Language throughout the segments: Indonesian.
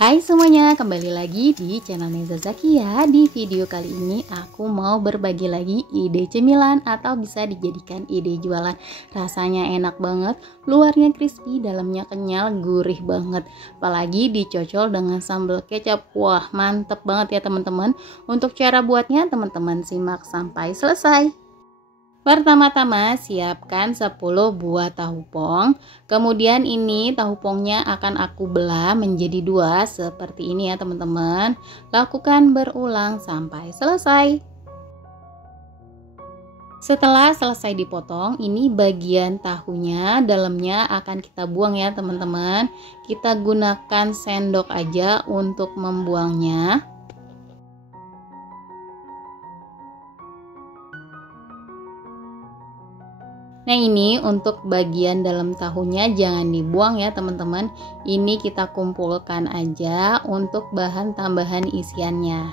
Hai semuanya, kembali lagi di channel Neza Zakia. Di video kali ini aku mau berbagi lagi ide cemilan atau bisa dijadikan ide jualan. Rasanya enak banget, luarnya crispy, dalamnya kenyal, gurih banget. Apalagi dicocol dengan sambal kecap. Wah, mantep banget ya teman-teman. Untuk cara buatnya teman-teman simak sampai selesai. Pertama-tama siapkan 10 buah tahu pong. Kemudian ini tahu pongnya akan aku belah menjadi dua seperti ini ya teman-teman. Lakukan berulang sampai selesai. Setelah selesai dipotong, ini bagian tahunya, dalamnya akan kita buang ya teman-teman. Kita gunakan sendok aja untuk membuangnya. Nah ini untuk bagian dalam tahunya jangan dibuang ya teman-teman. Ini kita kumpulkan aja untuk bahan tambahan isiannya.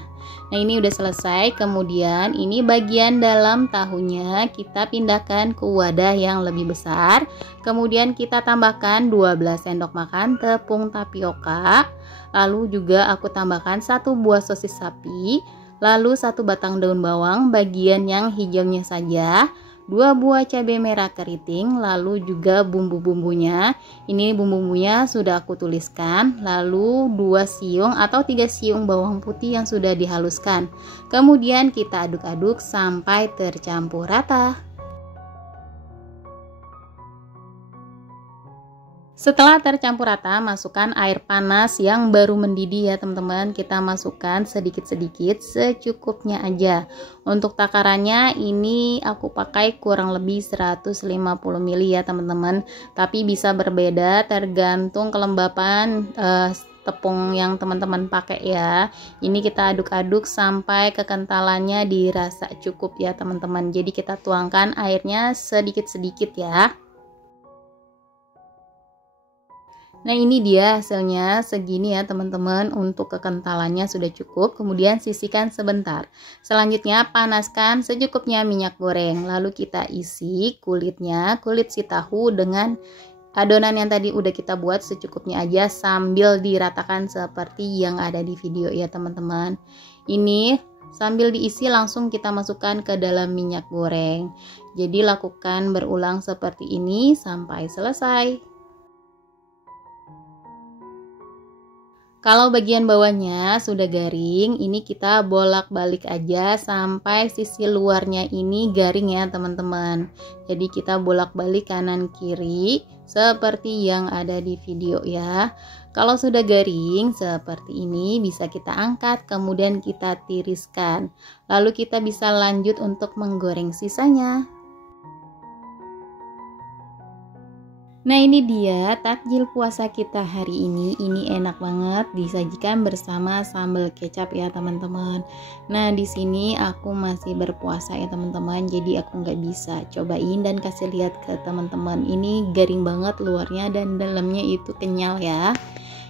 Nah ini udah selesai. Kemudian ini bagian dalam tahunya kita pindahkan ke wadah yang lebih besar. Kemudian kita tambahkan 12 sendok makan tepung tapioka. Lalu juga aku tambahkan 1 buah sosis sapi. Lalu 1 batang daun bawang bagian yang hijaunya saja. 2 buah cabai merah keriting, lalu juga bumbu-bumbunya. Ini bumbu-bumbunya sudah aku tuliskan, lalu 2 siung atau 3 siung bawang putih yang sudah dihaluskan. Kemudian kita aduk-aduk sampai tercampur rata. Setelah tercampur rata, masukkan air panas yang baru mendidih ya teman-teman. Kita masukkan sedikit-sedikit secukupnya aja. Untuk takarannya ini aku pakai kurang lebih 150 ml ya teman-teman. Tapi bisa berbeda tergantung kelembapan tepung yang teman-teman pakai ya. Ini kita aduk-aduk sampai kekentalannya dirasa cukup ya teman-teman. Jadi kita tuangkan airnya sedikit-sedikit ya. Nah ini dia hasilnya segini ya teman-teman. Untuk kekentalannya sudah cukup. Kemudian sisihkan sebentar. Selanjutnya panaskan secukupnya minyak goreng. Lalu kita isi kulitnya, kulit si tahu dengan adonan yang tadi udah kita buat secukupnya aja sambil diratakan seperti yang ada di video ya teman-teman. Ini sambil diisi langsung kita masukkan ke dalam minyak goreng. Jadi lakukan berulang seperti ini sampai selesai. Kalau bagian bawahnya sudah garing, ini kita bolak-balik aja sampai sisi luarnya ini garing ya teman-teman. Jadi kita bolak-balik kanan kiri seperti yang ada di video ya. Kalau sudah garing seperti ini bisa kita angkat, kemudian kita tiriskan. Lalu kita bisa lanjut untuk menggoreng sisanya. Nah ini dia takjil puasa kita hari ini enak banget disajikan bersama sambal kecap ya teman-teman. Nah di sini aku masih berpuasa ya teman-teman, jadi aku nggak bisa cobain dan kasih lihat ke teman-teman. Ini garing banget luarnya dan dalamnya itu kenyal ya.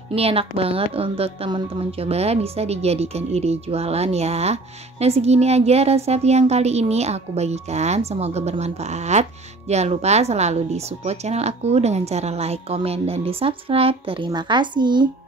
Ini enak banget untuk teman-teman coba, bisa dijadikan ide jualan ya. Nah segini aja resep yang kali ini aku bagikan, semoga bermanfaat. Jangan lupa selalu disupport channel aku dengan cara like, komen, dan di subscribe. Terima kasih.